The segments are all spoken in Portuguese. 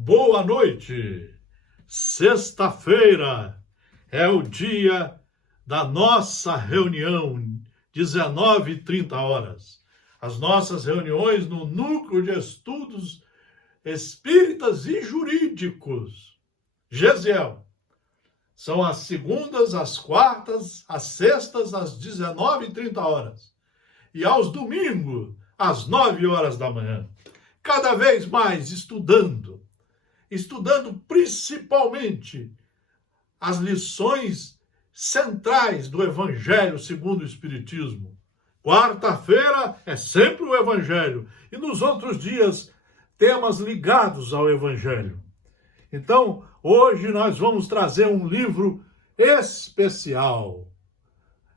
Boa noite! Sexta-feira é o dia da nossa reunião, 19h30. As nossas reuniões no Núcleo de Estudos Espíritas e Jurídicos, GESIEL. São as segundas, as quartas, as sextas, às 19h30. E aos domingos, às 9h da manhã. Cada vez mais estudando principalmente as lições centrais do Evangelho segundo o Espiritismo. Quarta-feira é sempre o Evangelho e nos outros dias temas ligados ao Evangelho. Então, hoje nós vamos trazer um livro especial.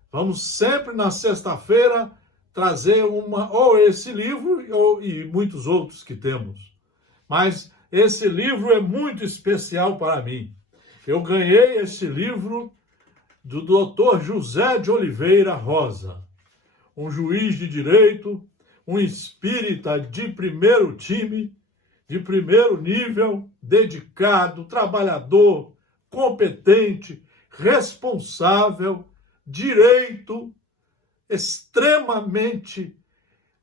Vamos sempre na sexta-feira trazer esse livro e muitos outros que temos. Mas esse livro é muito especial para mim. Eu ganhei esse livro do Dr. José de Oliveira Rosa, um juiz de direito, um espírita de primeiro time, de primeiro nível, dedicado, trabalhador, competente, responsável, direito, extremamente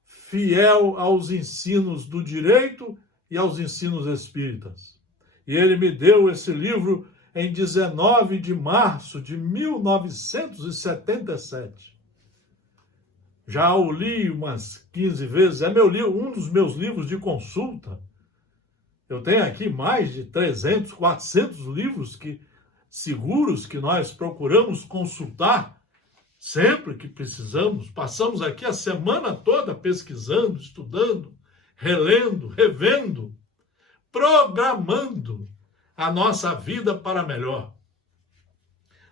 fiel aos ensinos do direito e aos ensinos espíritas. E ele me deu esse livro em 19 de março de 1977. Já o li umas 15 vezes, é um dos meus livros de consulta. Eu tenho aqui mais de 300, 400 livros seguros que nós procuramos consultar sempre que precisamos. Passamos aqui a semana toda pesquisando, estudando, relendo, revendo, programando a nossa vida para melhor.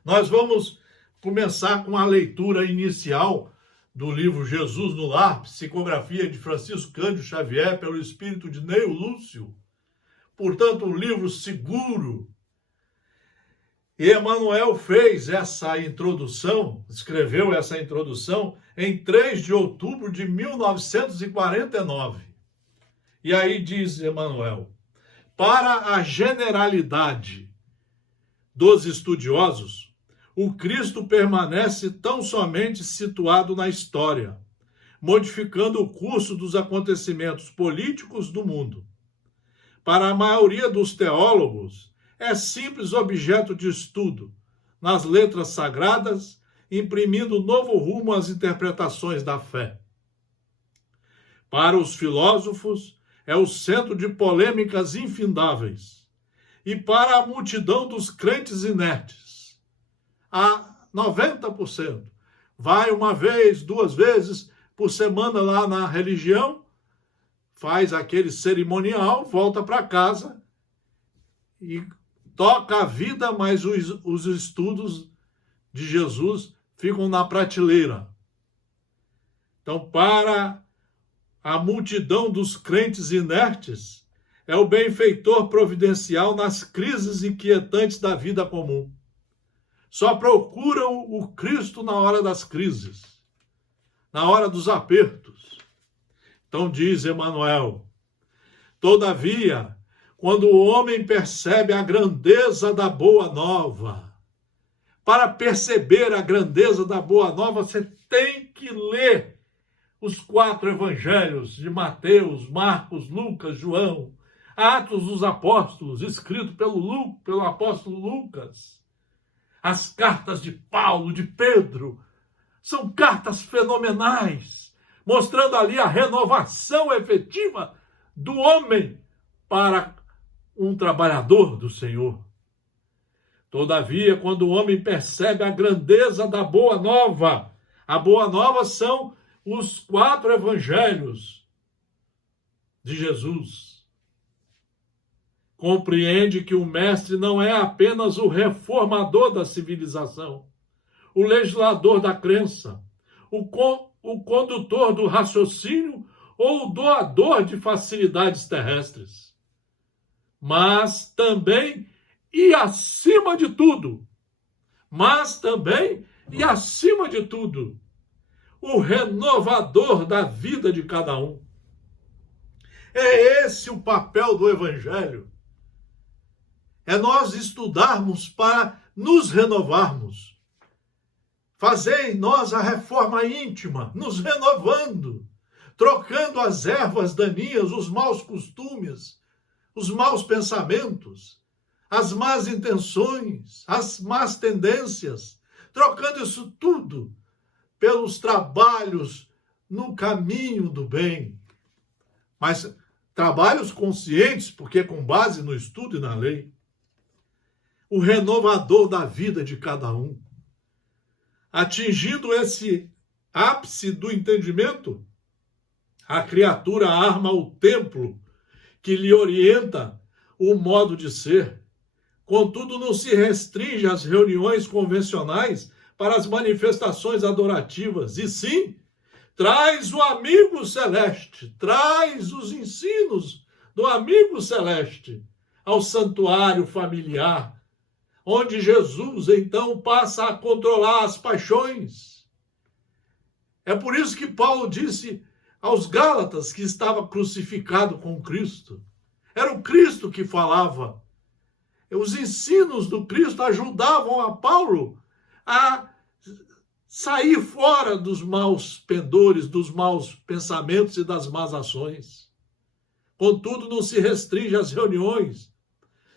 Nós vamos começar com a leitura inicial do livro Jesus no Lar, psicografia de Francisco Cândido Xavier, pelo espírito de Neio Lúcio. Portanto, um livro seguro. E Emmanuel fez essa introdução, escreveu essa introdução em 3 de outubro de 1949. E aí diz Emmanuel: para a generalidade dos estudiosos, o Cristo permanece tão somente situado na história, modificando o curso dos acontecimentos políticos do mundo. Para a maioria dos teólogos, é simples objeto de estudo, nas letras sagradas, imprimindo novo rumo às interpretações da fé. Para os filósofos, é o centro de polêmicas infindáveis. E para a multidão dos crentes inertes, a 90%, vai uma vez, 2 vezes por semana lá na religião, faz aquele cerimonial, volta para casa e toca a vida, mas os estudos de Jesus ficam na prateleira. Então, para a multidão dos crentes inertes, é o benfeitor providencial nas crises inquietantes da vida comum. Só procuram o Cristo na hora das crises, na hora dos apertos. Então diz Emmanuel: todavia, quando o homem percebe a grandeza da boa nova, para perceber a grandeza da boa nova, você tem que ler os 4 evangelhos de Mateus, Marcos, Lucas, João, Atos dos Apóstolos, escrito pelo apóstolo Lucas, as cartas de Paulo, de Pedro, são cartas fenomenais, mostrando ali a renovação efetiva do homem para um trabalhador do Senhor. Todavia, quando o homem percebe a grandeza da boa nova, a boa nova são os 4 evangelhos de Jesus. Compreende que o mestre não é apenas o reformador da civilização, o legislador da crença, o condutor do raciocínio ou o doador de facilidades terrestres, mas também e acima de tudo, o renovador da vida de cada um. É esse o papel do Evangelho. É nós estudarmos para nos renovarmos. Fazer em nós a reforma íntima, nos renovando, trocando as ervas daninhas, os maus costumes, os maus pensamentos, as más intenções, as más tendências, trocando isso tudo pelos trabalhos no caminho do bem. Mas trabalhos conscientes, porque com base no estudo e na lei. O renovador da vida de cada um. Atingindo esse ápice do entendimento, a criatura arma o templo que lhe orienta o modo de ser. Contudo, não se restringe às reuniões convencionais para as manifestações adorativas, e sim, traz o amigo celeste, traz os ensinos do amigo celeste ao santuário familiar, onde Jesus, então, passa a controlar as paixões. É por isso que Paulo disse aos Gálatas que estava crucificado com Cristo. Era o Cristo que falava. Os ensinos do Cristo ajudavam a Paulo a sair fora dos maus pendores, dos maus pensamentos e das más ações. Contudo, não se restringe às reuniões.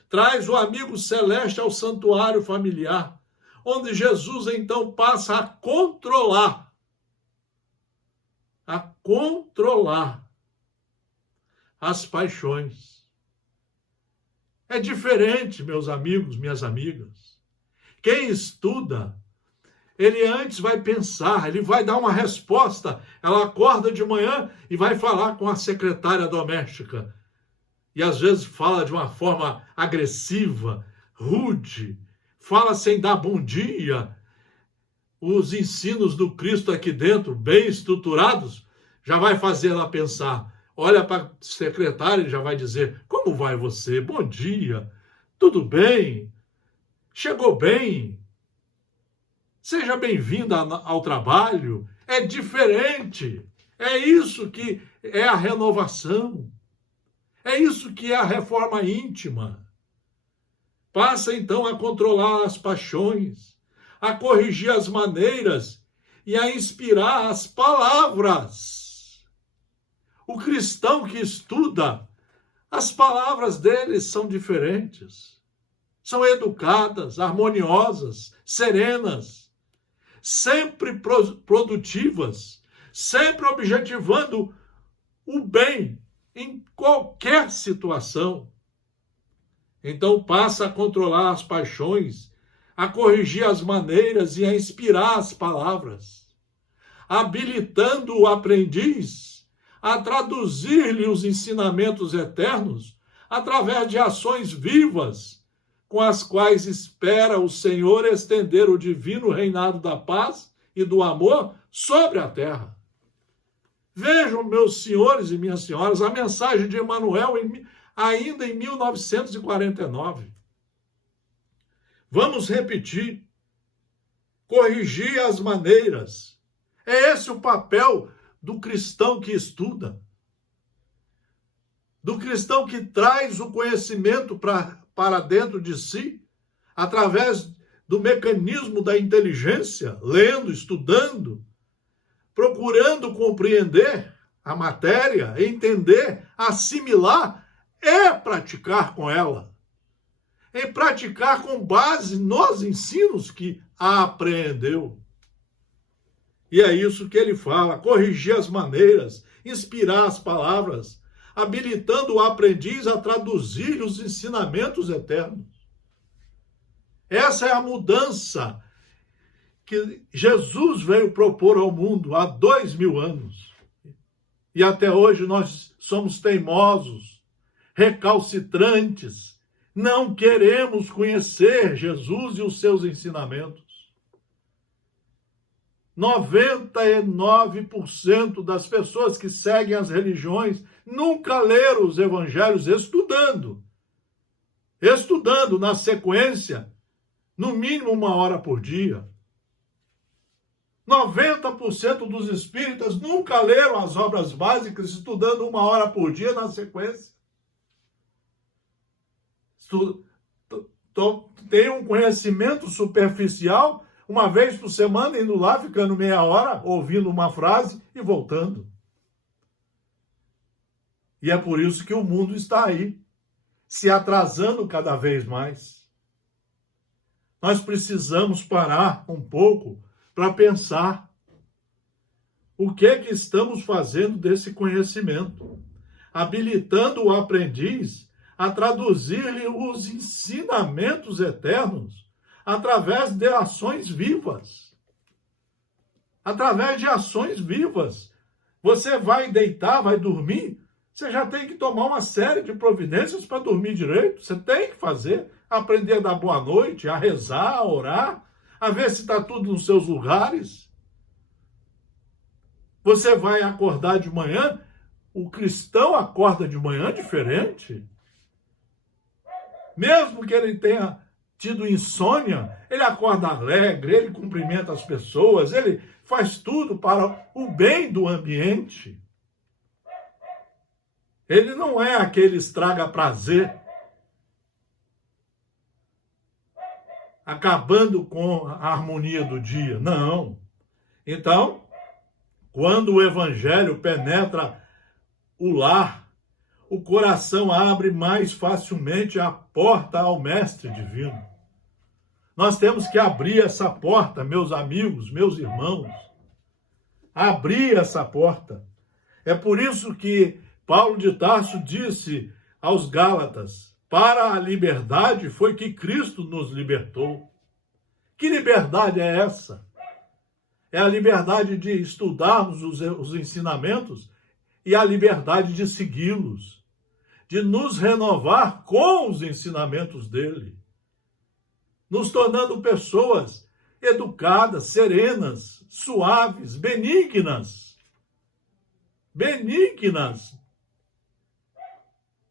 Traz o amigo celeste ao santuário familiar, onde Jesus então passa a controlar as paixões. É diferente, meus amigos, minhas amigas. Quem estuda, ele antes vai pensar, ele vai dar uma resposta. Ela acorda de manhã e vai falar com a secretária doméstica. E às vezes fala de uma forma agressiva, rude, fala sem dar bom dia. Os ensinos do Cristo aqui dentro, bem estruturados, já vai fazer ela pensar. Olha para a secretária e já vai dizer: como vai você? Bom dia, tudo bem? Chegou bem? Seja bem-vinda ao trabalho. É diferente. É isso que é a renovação. É isso que é a reforma íntima. Passa então a controlar as paixões, a corrigir as maneiras e a inspirar as palavras. O cristão que estuda, as palavras dele são diferentes. São educadas, harmoniosas, serenas, sempre produtivas, sempre objetivando o bem em qualquer situação. Então passa a controlar as paixões, a corrigir as maneiras e a inspirar as palavras, habilitando o aprendiz a traduzir-lhe os ensinamentos eternos através de ações vivas, com as quais espera o Senhor estender o divino reinado da paz e do amor sobre a terra. Vejam, meus senhores e minhas senhoras, a mensagem de Emmanuel ainda em 1949. Vamos repetir. Corrigir as maneiras. É esse o papel do cristão que estuda. Do cristão que traz o conhecimento para dentro de si, através do mecanismo da inteligência, lendo, estudando, procurando compreender a matéria, entender, assimilar e praticar com ela. E praticar com base nos ensinos que a apreendeu. E é isso que ele fala: corrigir as maneiras, inspirar as palavras, habilitando o aprendiz a traduzir os ensinamentos eternos. Essa é a mudança que Jesus veio propor ao mundo há 2000 anos. E até hoje nós somos teimosos, recalcitrantes, não queremos conhecer Jesus e os seus ensinamentos. 99% das pessoas que seguem as religiões nunca leram os evangelhos estudando na sequência, no mínimo 1 hora por dia. 90% dos espíritas nunca leram as obras básicas estudando 1 hora por dia na sequência. tem um conhecimento superficial, uma vez por semana, indo lá, ficando meia hora, ouvindo uma frase e voltando. E é por isso que o mundo está aí, se atrasando cada vez mais. Nós precisamos parar um pouco para pensar o que é que estamos fazendo desse conhecimento, habilitando o aprendiz a traduzir-lhe os ensinamentos eternos através de ações vivas. Através de ações vivas. Você vai deitar, vai dormir, você já tem que tomar uma série de providências para dormir direito. Você tem que fazer, aprender a dar boa noite, a rezar, a orar, a ver se está tudo nos seus lugares. Você vai acordar de manhã, o cristão acorda de manhã diferente. Mesmo que ele tenha tido insônia, ele acorda alegre, ele cumprimenta as pessoas, ele faz tudo para o bem do ambiente. Ele não é aquele estraga-prazer, acabando com a harmonia do dia. Não. Então, quando o evangelho penetra o lar, o coração abre mais facilmente a porta ao mestre divino. Nós temos que abrir essa porta, meus amigos, meus irmãos. Abrir essa porta. É por isso que Paulo de Tarso disse aos Gálatas: para a liberdade foi que Cristo nos libertou. Que liberdade é essa? É a liberdade de estudarmos os ensinamentos e a liberdade de segui-los, de nos renovar com os ensinamentos dele, nos tornando pessoas educadas, serenas, suaves, benignas,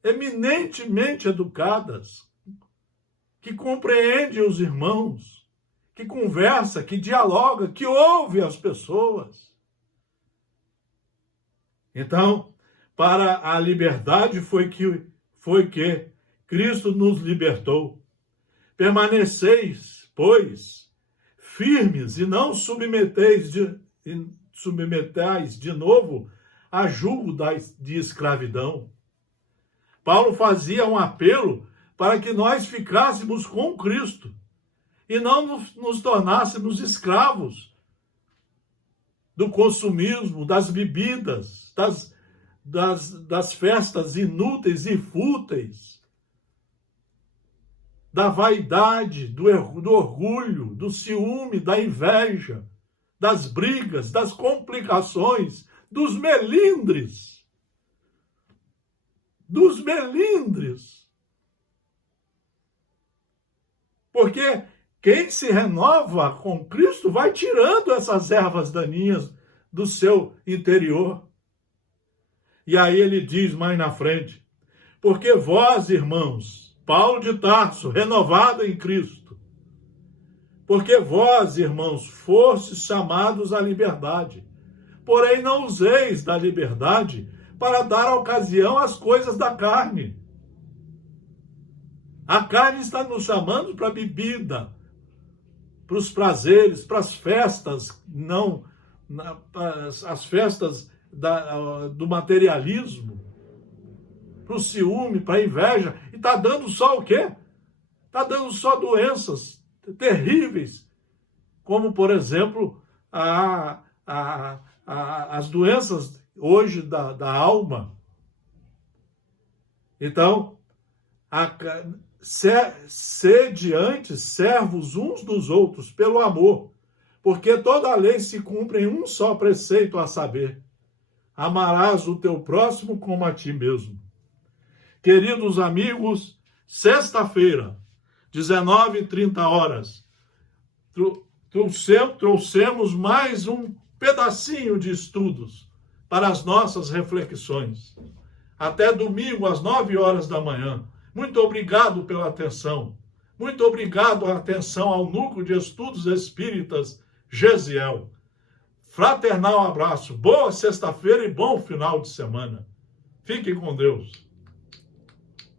eminentemente educadas, que compreende os irmãos, que conversa, que dialoga, que ouve as pessoas. Então, para a liberdade foi que Cristo nos libertou. Permaneceis, pois, firmes e não submetais de novo a julgo de escravidão. Paulo fazia um apelo para que nós ficássemos com Cristo e não nos tornássemos escravos do consumismo, das bebidas, das festas inúteis e fúteis, da vaidade, do orgulho, do ciúme, da inveja, das brigas, das complicações, dos melindres. Porque quem se renova com Cristo vai tirando essas ervas daninhas do seu interior. E aí ele diz mais na frente: porque vós, irmãos, Paulo de Tarso, renovado em Cristo, porque vós, irmãos, fostes chamados à liberdade, porém não useis da liberdade para dar ocasião às coisas da carne. A carne está nos chamando para a bebida, para os prazeres, para as festas, as festas do materialismo, para o ciúme, para a inveja. E está dando só o quê? Está dando só doenças terríveis, como, por exemplo, as doenças hoje da alma. Então, sede antes servos uns dos outros pelo amor, porque toda a lei se cumpre em um só preceito, a saber: amarás o teu próximo como a ti mesmo. Queridos amigos, sexta-feira, 19h30, trouxemos mais um pedacinho de estudos para as nossas reflexões. Até domingo, às 9h. Muito obrigado pela atenção. Muito obrigado a atenção ao Núcleo de Estudos Espíritas Gesiel. Fraternal abraço. Boa sexta-feira e bom final de semana. Fiquem com Deus.